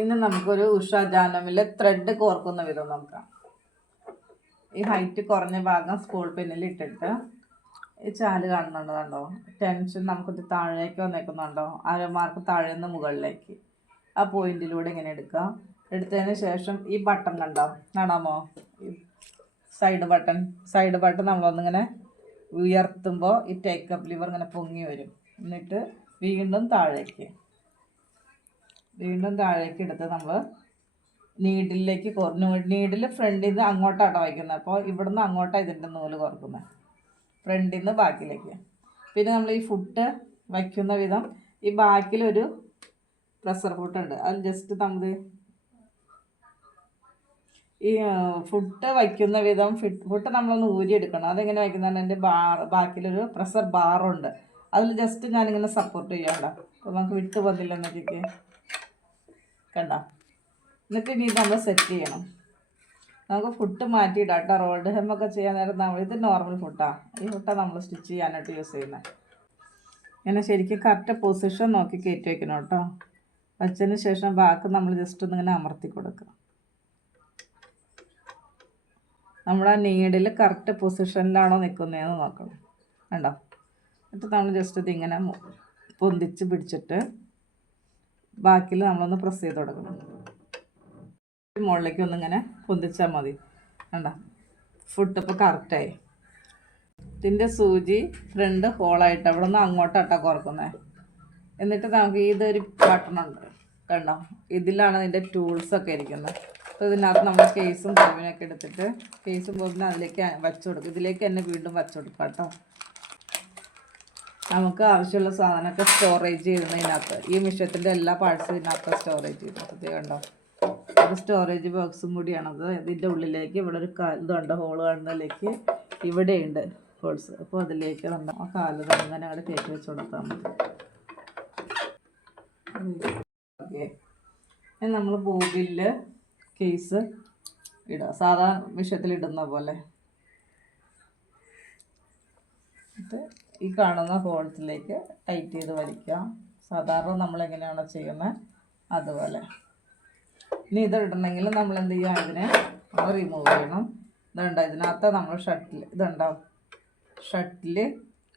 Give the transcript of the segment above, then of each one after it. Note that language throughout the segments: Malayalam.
ഇന്ന് നമുക്കൊരു ഉഷ ജാനമിൽ ത്രെഡ് കോർക്കുന്ന വിധം നോക്കാം. ഈ ഹൈറ്റ് കുറഞ്ഞ ഭാഗം സ്കൂൾ പെന്നിൽ ഇട്ടിട്ട് ഈ ചാൽ കാണുന്നുണ്ടോ ടെൻഷൻ നമുക്കിത് താഴേക്ക് വന്നേക്കുന്നുണ്ടോ? അരമാർക്ക് താഴെ നിന്ന് മുകളിലേക്ക്. ആ പോയിന്റിലൂടെ ഇങ്ങനെ എടുക്കാം എടുത്തതിന് ശേഷം ഈ ബട്ടൺ കണ്ടോ? കാണാമോ? സൈഡ് ബട്ടൺ സൈഡ് ബട്ടൺ നമ്മളൊന്നിങ്ങനെ ഉയർത്തുമ്പോൾ ഈ ടേക്കപ്പ് ലിവർ ഇങ്ങനെ പൊങ്ങി വരും. എന്നിട്ട് വീണ്ടും താഴേക്ക്. വീണ്ടും താഴേക്ക് എടുത്ത് നമ്മൾ നീഡിലേക്ക് നീഡിൽ ഫ്രണ്ടിൽ നിന്ന് അങ്ങോട്ടാണ് വയ്ക്കുന്നത് അപ്പോൾ ഇവിടുന്ന് അങ്ങോട്ടാണ് ഇതിന്റെ നൂൽ കുറക്കുന്നത് ഫ്രണ്ടിൽ നിന്ന് ബാക്കിലേക്ക്. പിന്നെ നമ്മൾ ഈ ഫുട്ട് വയ്ക്കുന്ന വിധം ഈ ബാക്കിലൊരു പ്രഷർ ഫുട്ടുണ്ട്. അത് ജസ്റ്റ് നമ്മൾ ഈ ഫുഡ് വയ്ക്കുന്ന വിധം ഫിറ്റ് ഫുഡ് നമ്മളൊന്ന് ഊരിയെടുക്കണം. അതെങ്ങനെ വയ്ക്കുന്നതാണ് എന്റെ ബാർ ബാക്കിലൊരു പ്രഷർ ബാറുണ്ട്. അതിൽ ജസ്റ്റ് ഞാനിങ്ങനെ സപ്പോർട്ട് ചെയ്യണ്ട അപ്പോൾ നമുക്ക് വിട്ട് പോകുന്നില്ല എന്നൊക്കെ കണ്ട? എന്നിട്ട് ഇനി നമ്മൾ സെറ്റ് ചെയ്യണം. നമുക്ക് ഫുഡ് മാറ്റിയിടാം കേട്ടോ. റോൾഡ് ഹെമ്മൊക്കെ ചെയ്യാൻ നേരം നമ്മൾ ഇത് നോർമൽ ഫുഡാണ് ഈ ഫുഡാണ് നമ്മൾ സ്റ്റിച്ച് ചെയ്യാനായിട്ട് യൂസ് ചെയ്യുന്നത് ഇങ്ങനെ ശരിക്കും കറക്റ്റ് പൊസിഷൻ നോക്കി കയറ്റി വയ്ക്കണം കേട്ടോ. വച്ചതിന് ശേഷം ബാക്ക് നമ്മൾ ജസ്റ്റ് ഒന്നിങ്ങനെ അമർത്തി കൊടുക്കുക. നമ്മുടെ നീഡിൽ കറക്റ്റ് പൊസിഷനിലാണോ നിൽക്കുന്നതെന്ന് നോക്കണം. കണ്ടോ? എന്നിട്ട് നമ്മൾ ജസ്റ്റ് ഇതിങ്ങനെ പൊന്തിച്ച് പിടിച്ചിട്ട് ബാക്കിൽ നമ്മളൊന്ന് പ്രസ് ചെയ്ത് കൊടുക്കണം മുകളിലേക്ക് ഒന്നിങ്ങനെ പൊന്തിച്ചാൽ മതി. കണ്ട? ഫുഡ് ഇപ്പോൾ കറക്റ്റായി ഇതിന്റെ സൂചി ഫ്രണ്ട് ഹോളായിട്ട് അവിടെ നിന്ന് അങ്ങോട്ടാട്ടാ കുറക്കുന്നത് എന്നിട്ട് നമുക്ക് ഇതൊരു ബട്ടണുണ്ട് കണ്ടോ? ഇതിലാണ് ഇതിന്റെ ടൂൾസൊക്കെ ഇരിക്കുന്നത് അപ്പോൾ ഇതിനകത്ത് നമ്മൾ കേസും ബോബിനൊക്കെ എടുത്തിട്ട് കേസും ബോബിനും അതിലേക്ക് വച്ചു കൊടുക്കും. ഇതിലേക്ക് തന്നെ വീണ്ടും വച്ചു കൊടുക്കാം കേട്ടോ നമുക്ക് ആവശ്യമുള്ള സാധനമൊക്കെ സ്റ്റോറേജ് ചെയ്യുന്നതിനകത്ത് ഈ മിഷ്യത്തിന്റെ എല്ലാ പാർട്സും ഇതിനകത്ത് സ്റ്റോറേജ് ചെയ്യുന്നത്. കണ്ടോ? ഒരു സ്റ്റോറേജ് ബോക്സും കൂടിയാണത് ഇതിന്റെ ഉള്ളിലേക്ക് ഇവിടെ ഒരു ഇതുണ്ട് ഹോൾ കാണുന്നതിലേക്ക് ഇവിടെയുണ്ട് ഹോൾസ് അപ്പോൾ അതിലേക്ക് നമ്മൾ ആ കാൽ തന്നെ അവിടെ കയറ്റി വെച്ച് കൊടുത്താൽ മതി. ഓക്കെ. നമ്മൾ ബോബിൽ കേസ് ഇടുക സാധാ വിഷയത്തിൽ ഇടുന്ന പോലെ. എന്നിട്ട് ഈ കാണുന്ന ഹോൾസിലേക്ക് ടൈറ്റ് ചെയ്ത് വലിക്കാം സാധാരണ നമ്മൾ എങ്ങനെയാണോ ചെയ്യുന്നത് അതുപോലെ. ഇനി ഇതിടണമെങ്കിൽ നമ്മൾ എന്ത് ചെയ്യുക? ഇതിനെ റിമൂവ് ചെയ്യണം. ഇതുണ്ട്? ഇതിനകത്ത് നമ്മൾ ഷട്ടിൽ ഇതുണ്ടാവും ഷട്ടിൽ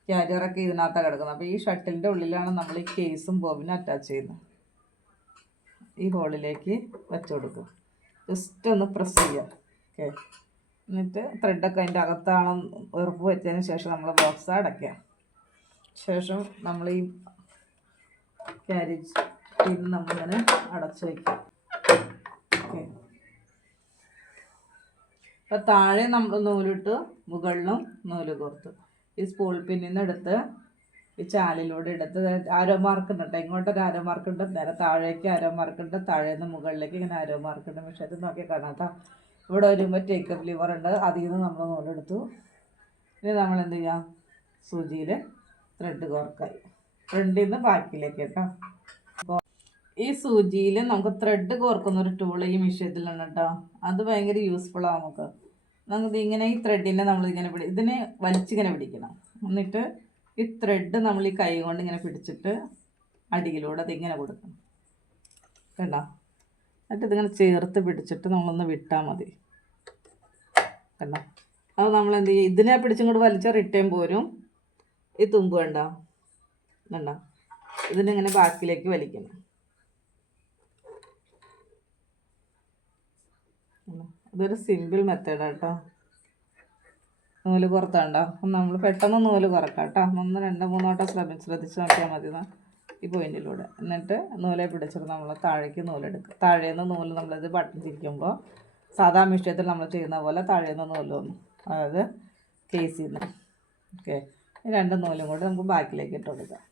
ക്യാരിയറൊക്കെ ഇതിനകത്താണ് കിടക്കുന്നത്. അപ്പോൾ ഈ ഷട്ടിലിന്റെ ഉള്ളിലാണ് നമ്മൾ ഈ കേസും ബോബിനും അറ്റാച്ച് ചെയ്യുന്നത്. ഈ ഹോളിലേക്ക് വെച്ചു കൊടുക്കും ജസ്റ്റ് ഒന്ന് പ്രസ് ചെയ്യുക. ഓക്കെ എന്നിട്ട് ത്രെഡൊക്കെ അതിന്റെ അകത്താണ് ഉറപ്പ് വെച്ചതിന് ശേഷം നമ്മൾ ബോക്സ് അടയ്ക്കുക. ശേഷം നമ്മൾ ഈ ക്യാരേജ് പിൻ നമ്മളിങ്ങനെ അടച്ചു വയ്ക്കുക ഓക്കെ അപ്പോൾ താഴെ നമ്മൾ നൂലിട്ട് മുകളിലും നൂൽ കോർത്ത്. ഈ സ്പൂൾ പിന്നിൽ നിന്ന് എടുത്ത് ഈ ചാലിലൂടെ എടുത്ത് ആരോ മാർക്ക് ഉണ്ട് കേട്ടോ ഇങ്ങോട്ടൊരു ആരോ മാർക്ക് ഉണ്ട് നേരെ താഴേക്ക് ആരോ മാർക്ക് ഉണ്ട് താഴേന്ന് മുകളിലേക്ക് ഇങ്ങനെ ആരോ മാർക്ക് ഉണ്ട്. പക്ഷേ അത് നോക്കി കാണാം ഇവിടെ വരുമ്പോൾ ടേക്കപ്പ് ലിവർ ഉണ്ട്. അതിൽ നിന്ന് നമ്മൾ നൂലെടുത്തു. ഇനി നമ്മൾ എന്ത് ചെയ്യാം? സൂചിയിൽ ത്രെഡ് കോർക്കായി ഫ്രണ്ടിൽ നിന്ന് ബാക്കിലേക്ക് കേട്ടോ അപ്പോൾ ഈ സൂചിയിൽ നമുക്ക് ത്രെഡ് കോർക്കുന്ന ഒരു ടൂൾ ഈ മിഷ്യത്തിലാണ് കേട്ടോ അത് ഭയങ്കര യൂസ്ഫുള്ളാണ് നമുക്ക്. നമുക്ക് ഇങ്ങനെ ഈ ത്രെഡിനെ നമ്മൾ ഇങ്ങനെ പിടി ഇതിനെ വലിച്ചിങ്ങനെ പിടിക്കണം. എന്നിട്ട് ഈ ത്രെഡ് നമ്മൾ ഈ കൈ കൊണ്ട് ഇങ്ങനെ പിടിച്ചിട്ട് അടിയിലൂടെ അതിങ്ങനെ കൊടുക്കണം. കണ്ടോ? എന്നിട്ട് ഇതിങ്ങനെ ചേർത്ത് പിടിച്ചിട്ട് നമ്മളൊന്ന് വിട്ടാൽ മതി. കണ്ടോ? അത് നമ്മൾ എന്ത് ചെയ്യും? ഇതിനെ പിടിച്ചിങ്ങോട്ട് വലിച്ചാൽ റിട്ടേൺ പോരും. ഈ തുമ്പ് വേണ്ട വേണ്ട ഇതിനിങ്ങനെ ബാക്കിലേക്ക് വലിക്കണം. ഇതൊരു സിമ്പിൾ മെത്തേഡാണ് കേട്ടോ നൂൽ കുറത്താണ്ടോ നമ്മൾ പെട്ടെന്ന് നൂൽ കുറക്കാം കേട്ടോ ഒന്ന് രണ്ട് മൂന്നോട്ടം ശ്രദ്ധ ശ്രദ്ധിച്ച് നോക്കിയാൽ മതി ഈ പോയിന്റിലൂടെ. എന്നിട്ട് നൂലെ പിടിച്ചിട്ട് നമ്മൾ താഴേക്ക് നൂലെടുക്കുക താഴേന്ന് നൂൽ നമ്മളിത് ബട്ടൺ തിരിക്കുമ്പോൾ സാധാ മിഷ്യത്തിൽ നമ്മൾ ചെയ്യുന്ന പോലെ താഴേന്ന് നൂൽ വന്നു. അതായത് കേസിൽ നിന്ന് ഓക്കെ രണ്ട് നൂലും കൂടെ നമുക്ക് ബാക്കിലേക്ക് ഇട്ട് കൊടുക്കാം.